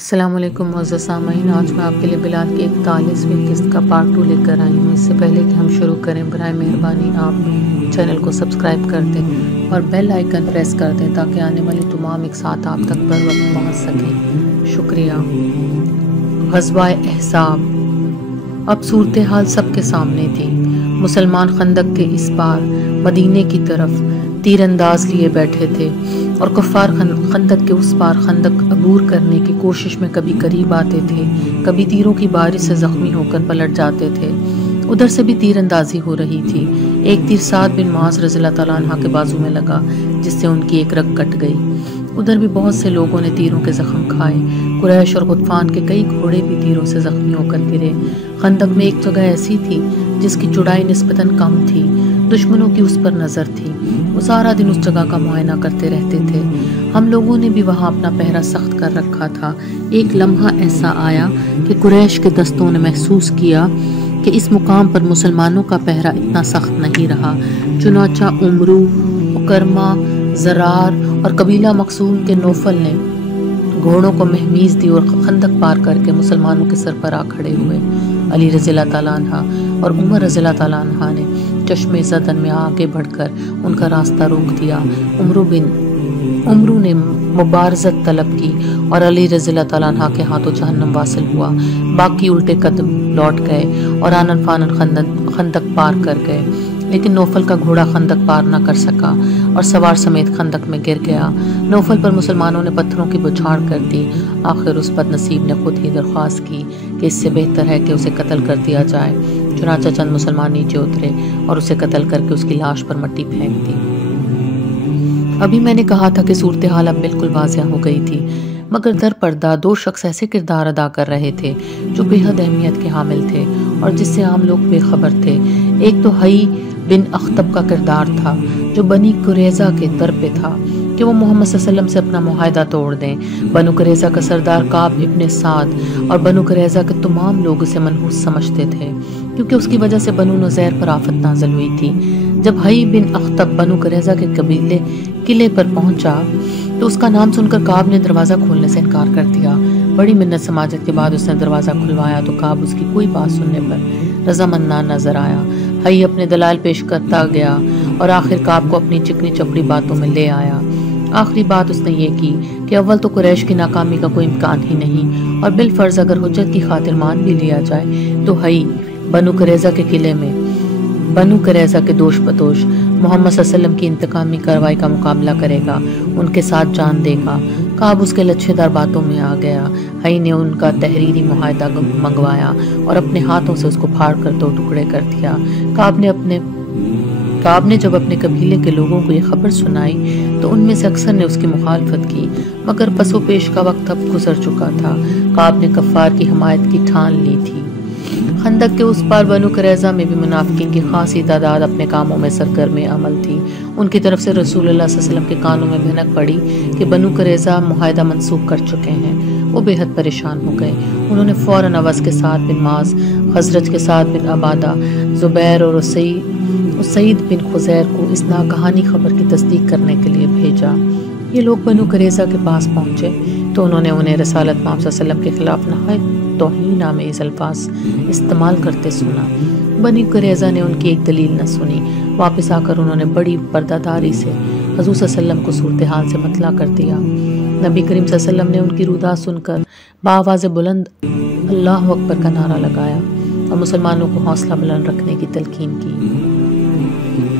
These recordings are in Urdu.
السلام علیکم معزز سامعین، آج میں آپ کے لیے بلال کی 41ویں قسط کا پارٹ 2 لے کر آئی ہوں۔ اس سے پہلے کہ ہم شروع کریں، برائے مہربانی آپ چینل کو سبسکرائب کر دیں اور بیل آئیکن پریس کر دیں تاکہ آنے والی تمام ایک ساتھ آپ تک بر وقت پہنچ سکیں۔ شکریہ۔ غزوہ احزاب۔ اب صورتحال سب کے سامنے تھی۔ مسلمان خندق کے اس پار مدینے کی طرف تیر انداز لیے بیٹھے تھے اور کفار خندق کے اس پار خندق عبور کرنے کی کوشش میں کبھی قریب آتے تھے، کبھی تیروں کی بارش سے زخمی ہو کر پلٹ جاتے تھے۔ ادھر سے بھی تیر اندازی ہو رہی تھی۔ ایک تیر سعد بن معاذ رضی اللہ تعالیٰ عنہ کے بازو میں لگا، جس سے ان کی ایک رگ کٹ گئی۔ ادھر بھی بہت سے لوگوں نے تیروں کے زخم کھائے۔ قریش اور غطفان کے کئی گھوڑے بھی تیروں سے زخمی ہو کر گرے۔ خندق میں ایک جگہ ایسی تھی جس کی چوڑائی نسبتاً کم تھی، دشمنوں کی اس پر نظر تھی۔ وہ سارا دن اس جگہ کا معائنہ کرتے رہتے تھے۔ ہم لوگوں نے بھی وہاں اپنا پہرا سخت کر رکھا تھا۔ ایک لمحہ ایسا آیا کہ قریش کے دستوں نے محسوس کیا کہ اس مقام پر مسلمانوں کا پہرا اتنا سخت نہیں رہا۔ چنانچہ عمرو، اکرمہ، زرار اور قبیلہ مخزوم کے نوفل نے گھوڑوں کو مہمیز دی اور خندق پار کر کے مسلمانوں کے سر پر آ کھڑے ہوئے۔ علی رضی اللہ تعالیٰ عنہ اور عمر رضی اللہ تعالیٰ عنہ نے چشم زدن میں آگے بڑھ کر ان کا راستہ روک دیا۔ عمرو نے مبارزت طلب کی اور علی رضی اللہ تعالیٰ عنہ کے ہاتھوں جہنم واصل ہوا۔ باقی الٹے قدم لوٹ گئے اور آنن فانن خندق پار کر گئے، لیکن نوفل کا گھوڑا خندق پار نہ کر سکا اور سوار سمیت خندق میں گر گیا۔ نوفل پر مسلمانوں نے پتھروں کی بچھاڑ کر دی۔ آخر اس بد نصیب نے خود ہی درخواست کی کہ اس سے بہتر ہے کہ اسے قتل کر دیا جائے۔ چنانچہ چند مسلمان نیچے اترے اور اسے قتل کر کے اس کی لاش پر مٹی پھینک دی۔ ابھی میں نے کہا تھا کہ صورتحال اب بالکل واضح ہو گئی تھی، مگر در پردہ دو شخص ایسے کردار ادا کر رہے تھے جو بے حد اہمیت کے حامل تھے اور جس سے عام لوگ بے خبر تھے۔ ایک تو حی بن اخطب کا کردار تھا جو بنی قریظہ کے در پہ تھا کہ وہ محمد صلی اللہ علیہ وسلم سے اپنا معاہدہ توڑ دیں۔ بنو قریظہ کا سردار کعب ابن سعد اور بنو قریظہ کے تمام لوگ اسے منحوس سمجھتے تھے، کیونکہ اس کی وجہ سے بنو نذیر پر آفت نازل ہوئی تھی۔ جب حی بن اخطب بنو قریظہ کے قلعے پر پہنچا تو اس کا نام سن کر کعب نے دروازہ کھولنے سے انکار کر دیا۔ بڑی منت سماجت کے بعد اس نے دروازہ کھلوایا تو کعب اس کی کوئی بات سننے پر رضامندانہ نظر آیا۔ حی اپنے دلائل پیش کرتا گیا اور آخر کعب کو اپنی چکنی چپڑی باتوں میں لے آیا۔ آخری بات اس نے یہ کی کہ اول تو قریش کی ناکامی کا کوئی امکان ہی نہیں، اور بالفرض اگر حجت کی خاطر مان بھی لیا جائے تو حی بنو قریظہ کے قلعے میں بنو قریظہ کے دوش بدوش محمد صلی اللہ علیہ وسلم کی انتقامی کارروائی کا مقابلہ کرے گا، ان کے ساتھ جان دے گا۔ کعب اس کے لچھے دار باتوں میں آ گیا۔ حی نے ان کا تحریری معاہدہ منگوایا اور اپنے ہاتھوں سے اس کو پھاڑ کر دو ٹکڑے کر دیا۔ کعب نے جب اپنے قبیلے کے لوگوں کو یہ خبر سنائی تو ان میں سے اکثر نے اس کی مخالفت کی، مگر پس و پیش کا وقت اب گزر چکا تھا۔ کعب نے کفار کی حمایت کی ٹھان لی تھی۔ خندق کے اس پار بنو قریظہ میں بھی منافقین کی خاصی تعداد اپنے کاموں میں سرگرم عمل تھی۔ ان کی طرف سے رسول اللہ صلی اللہ علیہ وسلم کے کانوں میں بھنک پڑی کہ بنو قریظہ معاہدہ منسوخ کر چکے ہیں۔ وہ بے حد پریشان ہو گئے۔ انہوں نے فوراً اوس کے سعد بن معاذ، خزرج کے سعد بن عبادہ، زبیر اور اسید بن خزیر کو اس ناگہانی خبر کی تصدیق کرنے کے لیے بھیجا۔ یہ لوگ بنو قریظہ کے پاس پہنچے تو انہوں نے انہیں رسالت محمد صلی اللہ علیہ وسلم کے خلاف نہایت توہین آمیز الفاظ استعمال کرتے سنا۔ بنی قریظہ نے ان کی ایک دلیل نہ سنی۔ واپس آ کر انہوں نے بڑی پردہ داری سے حضور صلی اللہ علیہ وسلم کو صورتحال سے مطلع کر دیا۔ نبی کریم صلی اللہ علیہ وسلم نے ان کی رودا سن کر بآواز بلند اللہ اکبر کا نعرہ لگایا اور مسلمانوں کو حوصلہ بلند رکھنے کی تلقین کی۔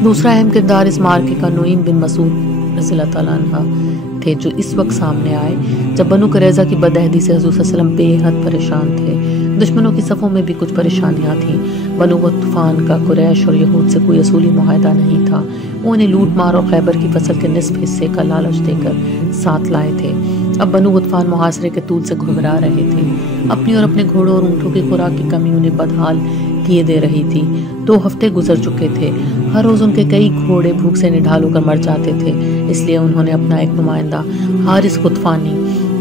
دوسرا اہم کردار اس معرکے کا نعیم بن مسعود رضی اللہ تعالیٰ عنہ تھے، جو اس وقت سامنے آئے جب بنو قریظہ کی بدعہدی سے حضور صلی اللہ علیہ وسلم بے حد پریشان تھے۔ دشمنوں کی صفوں میں بھی کچھ پریشانیاں تھیں۔ بنو غطفان کا قریش اور یہود سے کوئی اصولی معاہدہ نہیں تھا۔ وہ انہیں لوٹ مار اور خیبر کی فصل کے نصف حصے کا لالچ دے کر ساتھ لائے تھے۔ اب بنو غطفان محاصرے کے طول سے گھبرا رہے تھے۔ اپنی اور اپنے گھوڑوں اور اونٹوں کی خوراک کی کمی انہیں بدحال کیے دے رہی تھی۔ 2 ہفتے گزر چکے تھے۔ ہر روز ان کے کئی گھوڑے بھوک سے نڈھال ہو کر مر جاتے تھے۔ اس لیے انہوں نے اپنا ایک نمائندہ حارث غطفانی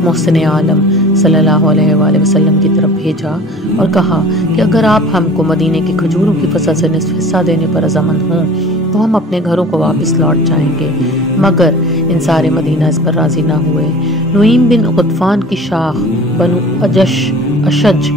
محسن عالم صلی اللہ علیہ وآلہ وسلم کی طرف بھیجا اور کہا کہ اگر آپ ہم کو مدینے کی کھجوروں کی فصل سے نصف حصہ دینے پر رضامند ہوں تو ہم اپنے گھروں کو واپس لوٹ جائیں گے۔ مگر انصار مدینہ اس پر راضی نہ ہوئے۔ نعیم بن غطفان کی شاخ بنو اشج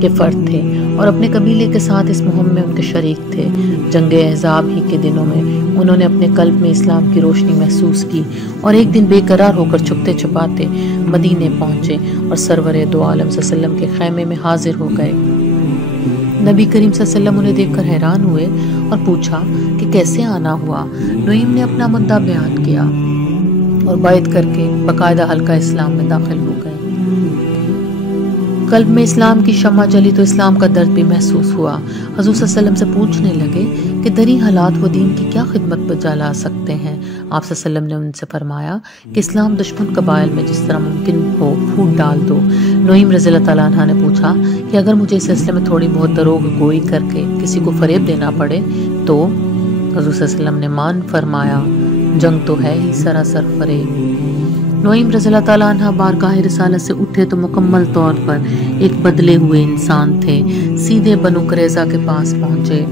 کے فرد تھے اور اپنے قبیلے کے ساتھ اس مہم میں ان کے شریک تھے۔ جنگ احزاب ہی کے دنوں میں انہوں نے اپنے قلب میں اسلام کی روشنی محسوس کی اور ایک دن بے قرار ہو کر چھپتے چھپاتے مدینے پہنچے اور سرور دو عالم صلی اللہ علیہ وسلم کے خیمے میں حاضر ہو گئے۔ نبی کریم صلی اللہ علیہ وسلم انہیں دیکھ کر حیران ہوئے اور پوچھا کہ کیسے آنا ہوا۔ نعیم نے اپنا مدعا بیان کیا اور بیعت کر کے باقاعدہ حلقہ اسلام میں داخل ہو گئے۔ قلب میں اسلام کی شمع جلی تو اسلام کا درد بھی محسوس ہوا۔ حضور صلی اللہ علیہ وسلم سے پوچھنے لگے کہ دری حالات و دین کی کیا خدمت بجا لا سکتے ہیں۔ آپ صلی اللہ علیہ وسلم نے ان سے فرمایا کہ اسلام دشمن قبائل میں جس طرح ممکن ہو پھوٹ ڈال دو۔ نعیم رضی اللہ تعالیٰ عنہ نے پوچھا کہ اگر مجھے اس سلسلے میں تھوڑی بہت دروغ گوئی کر کے کسی کو فریب دینا پڑے تو؟ حضور صلی اللہ علیہ وسلم نے مان فرمایا جنگ تو ہے ہی سراسر فریب۔ نعیم رضی اللہ تعالیٰ عنہ بارگاہ رسالت سے اٹھے تو مکمل طور پر ایک بدلے ہوئے انسان تھے۔ سیدھے بنو قریظہ کے پاس پہنچے۔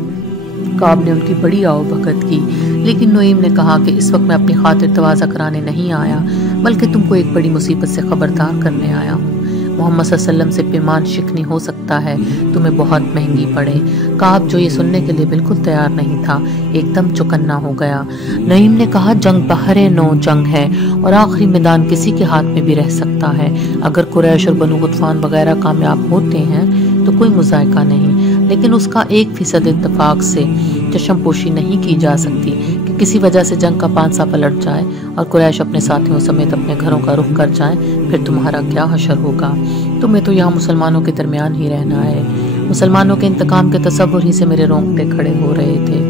کعب نے ان کی بڑی آؤ بھگت کی، لیکن نعیم نے کہا کہ اس وقت میں اپنی خاطر تواضع کرانے نہیں آیا بلکہ تم کو ایک بڑی مصیبت سے خبردار کرنے آیا ہوں۔ محمد صلی اللہ علیہ وسلم سے پیمان شکنی ہو سکتا ہے تمہیں بہت مہنگی پڑے۔ کعب جو یہ سننے کے لیے بالکل تیار نہیں تھا ایک دم چوکنا ہو گیا۔ نعیم نے کہا جنگ بہر نو جنگ ہے اور آخری میدان کسی کے ہاتھ میں بھی رہ سکتا ہے۔ اگر قریش اور بنو غطفان وغیرہ کامیاب ہوتے ہیں تو کوئی مذائقہ نہیں، لیکن اس کا 1% اتفاق سے چشم پوشی نہیں کی جا سکتی کہ کسی وجہ سے جنگ کا پانسا پلٹ جائے اور قریش اپنے ساتھیوں سمیت اپنے گھروں کا رخ کر جائیں، پھر تمہارا کیا حشر ہوگا؟ تمہیں تو یہاں مسلمانوں کے درمیان ہی رہنا ہے۔ مسلمانوں کے انتقام کے تصور ہی سے میرے رونگٹے کھڑے ہو رہے تھے۔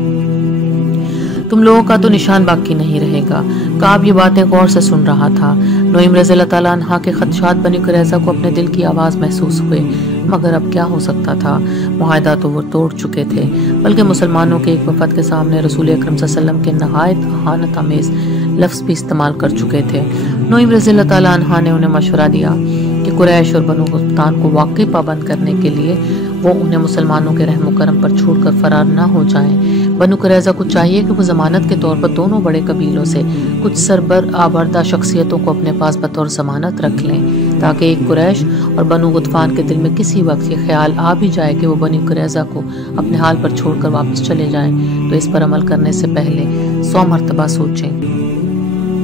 تم لوگوں کا تو نشان باقی نہیں رہے گا۔ کعب یہ باتیں غور سے سن رہا تھا۔ نعیم رضی اللہ تعالیٰ عنہ کے خدشات بنی قریظہ کو اپنے دل کی آواز محسوس ہوئے، مگر اب کیا ہو سکتا تھا؟ معاہدہ تو وہ توڑ چکے تھے، بلکہ مسلمانوں کے ایک وفد کے سامنے رسول اکرم صلی اللہ علیہ وسلم کے نہایت اہانت آمیز لفظ بھی استعمال کر چکے تھے۔ نعیم رضی اللہ تعالیٰ عنہ نے انہیں مشورہ دیا کہ قریش اور بنو غطفان کو واقعی پابند کرنے کے لیے وہ انہیں مسلمانوں کے رحم و کرم پر چھوڑ کر فرار نہ ہو جائیں۔ بنو قریظہ کو چاہیے کہ وہ ضمانت کے طور پر دونوں بڑے قبیلوں سے کچھ سربر آوردہ شخصیتوں کو اپنے پاس بطور ضمانت رکھ لیں، تاکہ ایک قریش اور بنو غطفان کے دل میں کسی وقت یہ خیال آ بھی جائے کہ وہ بنو قریظہ کو اپنے حال پر چھوڑ کر واپس چلے جائیں تو اس پر عمل کرنے سے پہلے 100 مرتبہ سوچیں۔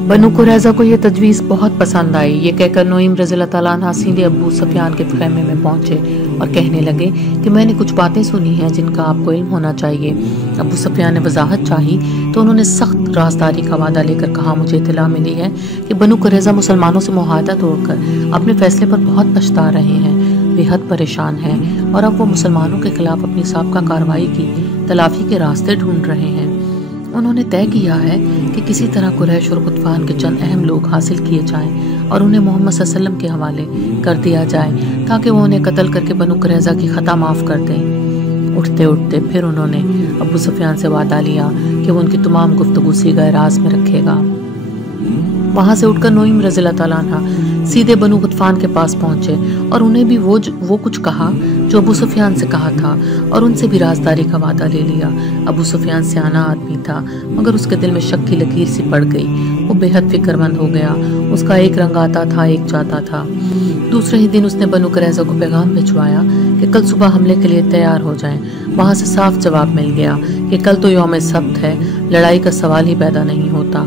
بنو قریظہ کو یہ تجویز بہت پسند آئی۔ یہ کہہ کر نعیم رضی اللہ تعالیٰ عنہ سیدھے ابو سفیان کے خیمے میں پہنچے اور کہنے لگے کہ میں نے کچھ باتیں سنی ہیں جن کا آپ کو علم ہونا چاہیے۔ ابو سفیان نے وضاحت چاہی تو انہوں نے سخت رازداری کا وعدہ لے کر کہا مجھے اطلاع ملی ہے کہ بنو قریظہ مسلمانوں سے معاہدہ توڑ کر اپنے فیصلے پر بہت پچھتا رہے ہیں، بے حد پریشان ہیں اور اب وہ مسلمانوں کے خلاف اپنی سابقہ کارروائی کی تلافی کے راستے ڈھونڈ رہے ہیں۔ انہوں نے طے کیا ہے کہ کسی طرح قریش اور غطفان کے چند اہم لوگ حاصل کیے جائیں اور انہیں محمد صلی اللہ علیہ وسلم کے حوالے کر دیا جائے تاکہ وہ انہیں قتل کر کے بنو قریظہ کی خطا معاف کر دیں۔ اٹھتے اٹھتے پھر انہوں نے ابو سفیان سے وعدہ لیا کہ وہ ان کی تمام گفتگو سیغہ راز میں رکھے گا۔ وہاں سے اٹھ کر نعیم رضی اللہ تعالیٰ عنہ سیدھے بنو غطفان کے پاس پہنچے اور انہیں بھی وہ کچھ کہا جو ابو سفیان سے کہا تھا اور ان سے بھی رازداری کا وعدہ لے لیا۔ ابو سفیان سیانہ آدمی تھا مگر اس کے دل میں شک کی لکیر سی پڑ گئی۔ وہ بے حد فکر مند ہو گیا۔ اس کا ایک رنگ آتا تھا ایک جاتا تھا۔ دوسرے ہی دن اس نے بنو قریظہ کو پیغام بھجوایا کہ کل صبح حملے کے لیے تیار ہو جائیں۔ وہاں سے صاف جواب مل گیا کہ کل تو یوم سبت ہے، لڑائی کا سوال ہی پیدا نہیں ہوتا۔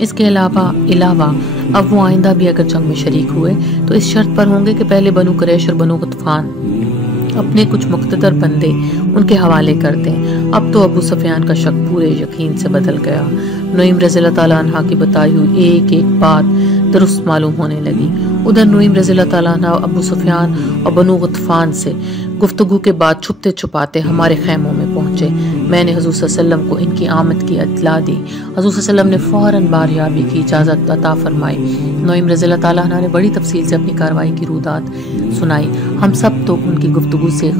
اس کے علاوہ اب وہ آئندہ بھی اگر جنگ میں شریک ہوئے تو اس شرط پر ہوں گے کہ پہلے بنو قریش اور بنو غطفان اپنے کچھ مقتدر بندے ان کے حوالے کر دیں۔ اب تو ابو سفیان کا شک پورے یقین سے بدل گیا۔ نعیم رضی اللہ تعالیٰ عنہ کی بتائی ہوئی ایک ایک بات درست معلوم ہونے لگی۔ ادھر نعیم رضی اللہ تعالیٰ عنہ ابو سفیان اور بنو غطفان سے گفتگو کے بعد چھپتے چھپاتے ہمارے خیموں میں پہنچے۔ میں نے حضور صلی اللہ علیہ وسلم کو ان کی آمد کی اطلاع دی۔ حضور صلی اللہ علیہ وسلم نے فوراً باریابی کی اجازت عطا فرمائی۔ نعیم رضی اللہ تعالیٰ عنہ نے بڑی تفصیل سے اپنی کارروائی کی رویداد سنائی۔ ہم سب تو ان کی گفتگو سے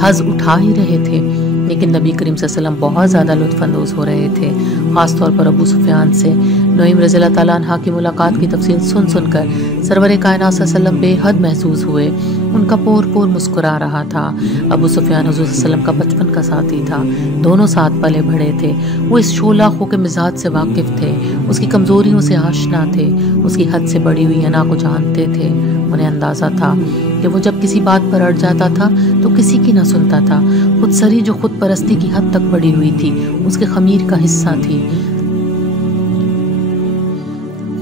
حظ اٹھا ہی رہے تھے، لیکن نبی کریم صلی اللہ علیہ وسلم بہت زیادہ لطف اندوز ہو رہے تھے۔ خاص طور پر ابو سفیان سے نعیم رضی اللہ تعالیٰ عنہ کی ملاقات کی تفصیل سن کر سرور کائنات صلی اللہ علیہ وسلم بے حد محظوظ ہوئے۔ ان کا پور پور مسکرا رہا تھا۔ ابو سفیان حضور صلی اللہ علیہ وسلم کا بچپن کا ساتھی تھا، دونوں ساتھ پلے بڑھے تھے۔ وہ اس شعلہ خو کے مزاج سے واقف تھے، اس کی کمزوریوں سے آشنا تھے، اس کی حد سے بڑی ہوئی انا کو جانتے تھے۔ انہیں اندازہ تھا کہ وہ جب کسی بات پر اڑ جاتا تھا تو کسی کی نہ سنتا تھا۔ خود سری جو خود پرستی کی حد تک بڑی ہوئی تھی، اس کے خمیر کا حصہ تھی۔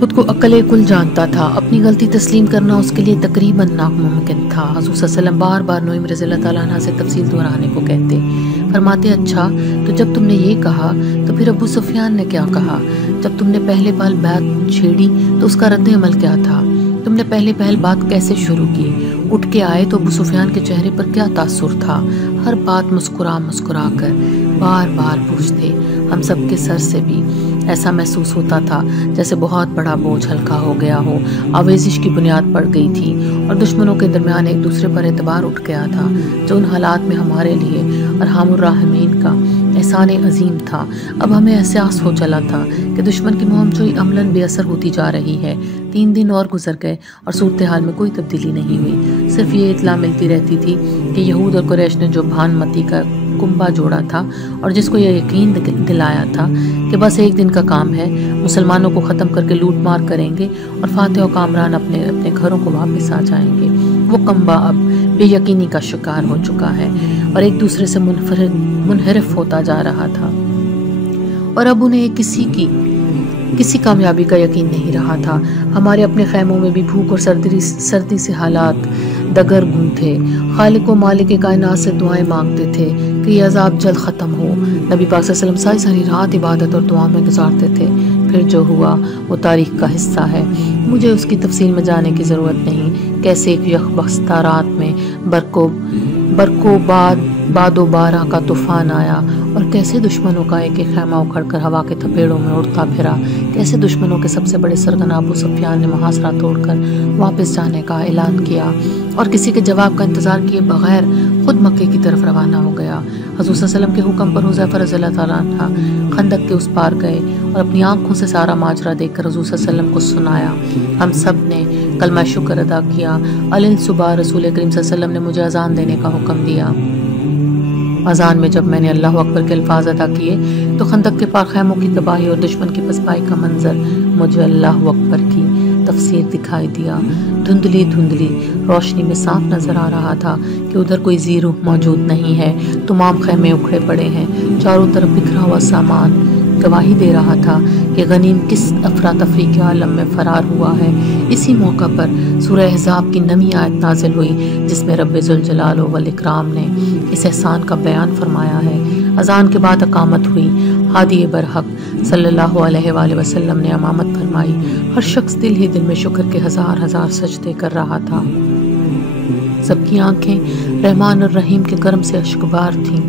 خود کو عقل کل جانتا تھا، اپنی غلطی تسلیم کرنا اس کے لیے تقریباً ناممکن تھا۔ حضور صلی اللہ علیہ وسلم بار بار نعیم رضی اللہ تعالیٰ عنہ سے تفصیل دہرانے کو کہتے، فرماتے اچھا تو جب تم نے یہ کہا تو پھر ابو سفیان نے کیا کہا؟ جب تم نے پہلے پہل بات چھیڑی تو اس کا رد عمل کیا تھا؟ تم نے پہلے پہل بات کیسے شروع کی؟ اٹھ کے آئے تو ابو سفیان کے چہرے پر کیا تاثر تھا؟ ہر بات مسکرا کر بار بار پوچھتے۔ ہم سب کے سر سے بھی ایسا محسوس ہوتا تھا جیسے بہت بڑا بوجھ ہلکا ہو گیا ہو، آویزش کی بنیاد پڑ گئی تھی اور دشمنوں کے درمیان ایک دوسرے پر اعتبار اٹھ گیا تھا، جو ان حالات میں ہمارے لیے ارحم الراحمین کا احسان عظیم تھا۔ اب ہمیں احساس ہو چلا تھا کہ دشمن کی مہم جوئی عملاً بے اثر ہوتی جا رہی ہے۔ 3 دن اور گزر گئے اور صورتحال میں کوئی تبدیلی نہیں ہوئی، صرف یہ اطلاع ملتی رہتی تھی کہ یہود اور قریش نے جو بھان متی کا کنبہ جوڑا تھا اور جس کو یہ یقین دلایا تھا کہ بس ایک دن کا کام ہے، مسلمانوں کو ختم کر کے لوٹ مار کریں گے اور فاتح و کامران اپنے اپنے گھروں کو واپس آ جائیں گے، وہ کنبہ اب بے یقینی کا شکار ہو چکا ہے اور ایک دوسرے سے منحرف ہوتا جا رہا تھا، اور اب انہیں کسی کامیابی کا یقین نہیں رہا تھا۔ ہمارے اپنے خیموں میں بھی بھوک اور سردی سے حالات دگرگوں تھے۔ خالق و مالک کائنات سے دعائیں مانگتے تھے کہ یہ عذاب جلد ختم ہو۔ نبی پاک صلی اللہ علیہ وسلم ساری رات عبادت اور دعا میں گزارتے تھے۔ پھر جو ہوا وہ تاریخ کا حصہ ہے، مجھے اس کی تفصیل میں جانے کی ضرورت نہیں۔ کیسے ایک یخبستہ رات میں برقو باد و بارہ کا طوفان آیا اور کیسے دشمنوں کا ایک ایک خیمہ اکھڑ کر ہوا کے تھپیڑوں میں اڑتا پھرا، کیسے دشمنوں کے سب سے بڑے سرغنہ ابو سفیان نے محاصرہ توڑ کر واپس جانے کا اعلان کیا اور کسی کے جواب کا انتظار کیے بغیر خود مکے کی طرف روانہ ہو گیا۔ حضور صلی اللہ علیہ وسلم کے حکم پر حذیفہ رضی اللہ تعالیٰ عنہ خندق کے اس پار گئے اور اپنی آنکھوں سے سارا ماجرا دیکھ کر حضور صلی اللہ علیہ وسلم کو سنایا۔ ہم سب نے کلمہ شکر ادا کیا۔ صبح رسول کریم صلی اللہ علیہ وسلم نے مجھے اذان دینے کا حکم دیا۔ اذان میں جب میں نے اللہ اکبر کے الفاظ ادا کیے تو خندق کے پار خیموں کی تباہی اور دشمن کی پسپائی کا منظر مجھے اللہ اکبر کی تفسیر دکھائی دیا۔ دھندلی روشنی میں صاف نظر آ رہا تھا کہ ادھر کوئی زیرو موجود نہیں ہے، تمام خیمے اکھڑے پڑے ہیں، چاروں طرف بکھرا ہوا سامان گواہی دے رہا تھا کہ غنیم کس افراتفری کے عالم میں فرار ہوا ہے۔ اسی موقع پر سورہ احزاب کی 9ویں آیت نازل ہوئی جس میں رب ذوالجلال والاکرام نے اس احسان کا بیان فرمایا ہے۔ اذان کے بعد اقامت ہوئی۔ ہادی برحق صلی اللہ علیہ وآلہ وسلم نے امامت فرمائی۔ ہر شخص دل ہی دل میں شکر کے ہزار سجدے کر رہا تھا۔ سب کی آنکھیں رحمان الرحیم کے کرم سے اشکبار تھیں۔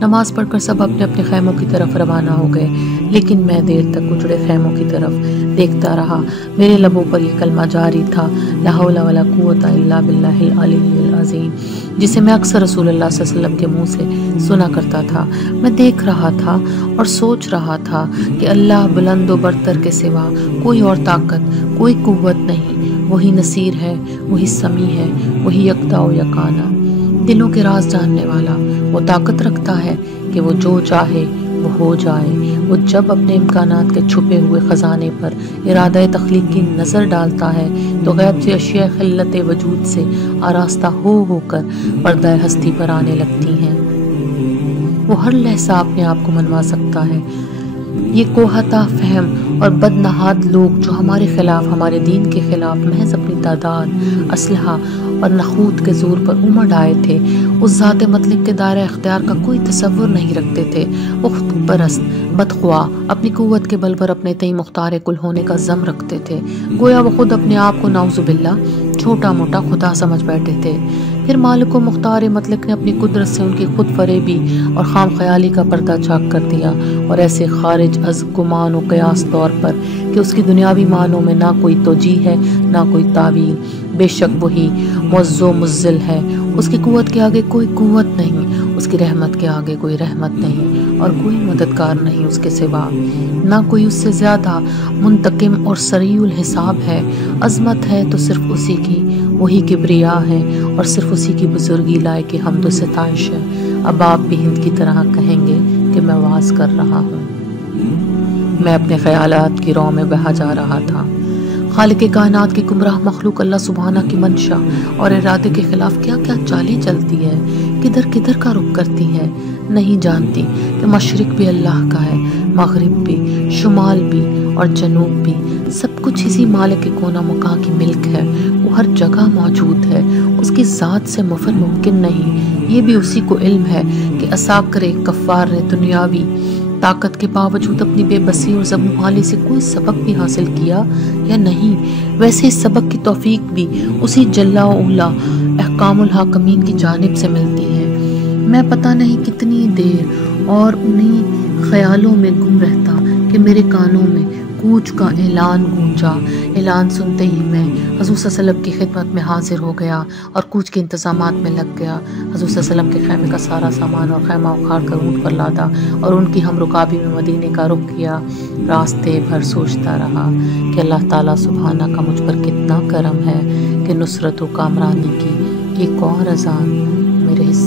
نماز پڑھ کر سب اپنے اپنے خیموں کی طرف روانہ ہو گئے، لیکن میں دیر تک اجڑے خیموں کی طرف دیکھتا رہا۔ میرے لبوں پر یہ کلمہ جاری تھا، لا حول ولا قوت الا باللہ العلی العظیم، جسے میں اکثر رسول اللہ صلی اللہ علیہ وسلم کے منہ سے سنا کرتا تھا۔ میں دیکھ رہا تھا اور سوچ رہا تھا کہ اللہ بلند و برتر کے سوا کوئی اور طاقت، کوئی قوت نہیں، وہی نصیر ہے، وہی سمیع ہے، وہی یکتا و یکانا، دلوں کے راز جاننے والا۔ وہ طاقت رکھتا ہے کہ وہ جو چاہے وہ ہو جائے۔ وہ جب اپنے امکانات کے چھپے ہوئے خزانے پر ارادہ تخلیق کی نظر ڈالتا ہے تو غیب سے اشیاء خلت وجود سے آراستہ ہو کر پردہ ہستی پر آنے لگتی ہیں۔ وہ ہر لحظہ اپنے آپ کو منوا سکتا ہے۔ یہ کوہتا فہم اور بدنہاد لوگ جو ہمارے خلاف، ہمارے دین کے خلاف محض اپنی تعداد، اسلحہ اور نخوت کے زور پر امڑ آئے تھے، اس ذات مطلق کے دائرہ اختیار کا کوئی تصور نہیں رکھتے تھے۔ وہ خود پرست، بدخواہ، اپنی قوت کے بل پر اپنے تئیں مختار کل ہونے کا ضم رکھتے تھے، گویا وہ خود اپنے آپ کو نعوذ باللہ چھوٹا موٹا خدا سمجھ بیٹھے تھے۔ پھر مالک و مختار مطلق نے اپنی قدرت سے ان کی خود فریبی اور خام خیالی کا پردہ چاک کر دیا، اور ایسے خارج از گمان و قیاس طور پر کہ اس کی دنیاوی معنوں میں نہ کوئی توجیہ ہے نہ کوئی تعویل۔ بے شک وہی معز و مذل ہے، اس کی قوت کے آگے کوئی قوت نہیں، اس کی رحمت کے آگے کوئی رحمت نہیں، اور کوئی مددگار نہیں اس کے سوا، نہ کوئی اس سے زیادہ منتقم اور سریع الحساب ہے۔ عظمت ہے تو صرف اسی کی، وہی کبریا ہے اور صرف اسی کی بزرگی لائق حمد و ستائش ہے۔ اب آپ بھی ہند کی طرح کہیں گے کہ میں واز کر رہا ہوں۔ میں اپنے خیالات کی رو میں بہا جا رہا تھا۔ خالق کائنات کی گمراہ مخلوق اللہ سبحانہ کی منشا اور ارادے کے خلاف کیا کیا چالیں چلتی ہے، کدھر کدھر کا رخ کرتی ہے، نہیں جانتی کہ مشرق بھی اللہ کا ہے، مغرب بھی، شمال بھی اور جنوب بھی، سب کچھ اسی مالک کونہ مکاں کی ملک ہے۔ وہ ہر جگہ موجود ہے، اس کی ذات سے مفر ممکن نہیں۔ یہ بھی اسی کو علم ہے کہ عساکر کفار نے دنیاوی طاقت کے باوجود اپنی بے بسی اور زبوں حالی سے کوئی سبق بھی حاصل کیا یا نہیں۔ ویسے اس سبق کی توفیق بھی اسی جلا و اولا احکام الحاکمین کی جانب سے ملتی ہے۔ میں پتہ نہیں کتنی دیر اور انہی خیالوں میں گم رہتا کہ میرے کانوں میں کوچ کا اعلان گونجا۔ اعلان سنتے ہی میں حضور صلی اللہ علیہ وسلم کی خدمت میں حاضر ہو گیا اور کوچ کے انتظامات میں لگ گیا۔ حضور صلی اللہ علیہ وسلم کے خیمے کا سارا سامان اور خیمہ اکھاڑ کر اونٹ پر لادا اور ان کی ہم رکابی میں مدینے کا رخ کیا۔ راستے بھر سوچتا رہا کہ اللہ تعالیٰ سبحانہ کا مجھ پر کتنا کرم ہے کہ نصرت و کامرانی کی ایک اور اذان میرے حصے